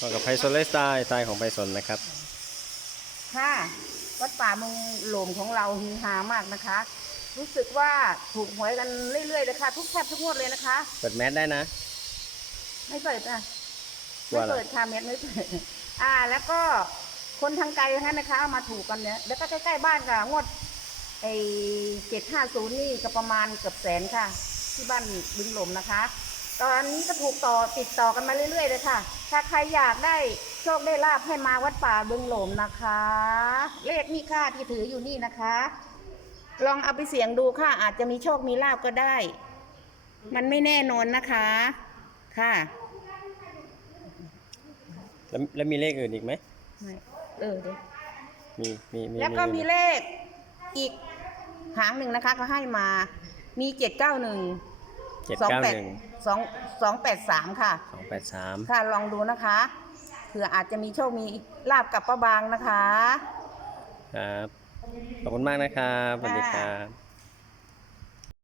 พบกับไพโซนไลฟ์สไตล์สไตล์ของไพโซนนะครับ ค่ะวัดป่าเมืองหลวงของเราฮือฮามากนะคะ รู้สึกว่าถูกหวยกันเรื่อยๆเลยค่ะ ทุกแทบทุกงวดเลยนะคะ เปิดแมสได้นะ ไม่เปิดอะกลัวไม่อะไร เปิดค่ะเม็ดไม่เปิดอ่า แล้วก็คนทางไกลทั้งนั้นนะคะเอามาถูกกันเนี่ยแล้วก็ใกล้ๆบ้านค่ะงวดไอ้เจ็ดห้าศูนย์นี่ก็ประมาณเกือบแสนค่ะ ที่บ้านบึงหลมนะคะ ตอนนี้ก็ถูกต่อติดต่อกันมาเรื่อยๆเลยค่ะ ถ้าใครอยากได้โชคได้ลาบให้มาวัดป่าบึงหลมนะคะ เลขนี่ค่ะที่ถืออยู่นี่นะคะ ลองเอาไปเสี่ยงดูค่ะ อาจจะมีโชคมีลาบก็ได้ มันไม่แน่นอนนะคะ ค่ะ แล้วแล้วมีเลขอื่นอีกไหมไม่เออเดี๋ยวมีมีมีแล้วก็มีอยู่เลขอีกหางหนึ่งนะคะเขาให้มา มีเจ็ดเก้าหนึ่ง เจ็ดสองเก้าแปหดนึ่งสองสองแปดสามค่ะ สองแปดสามค่ะลองดูนะคะเผื่ออาจจะมีโชคมีลาบกับป้าบางนะคะ ครับ ขอบคุณมากนะครับสวัสดีครับ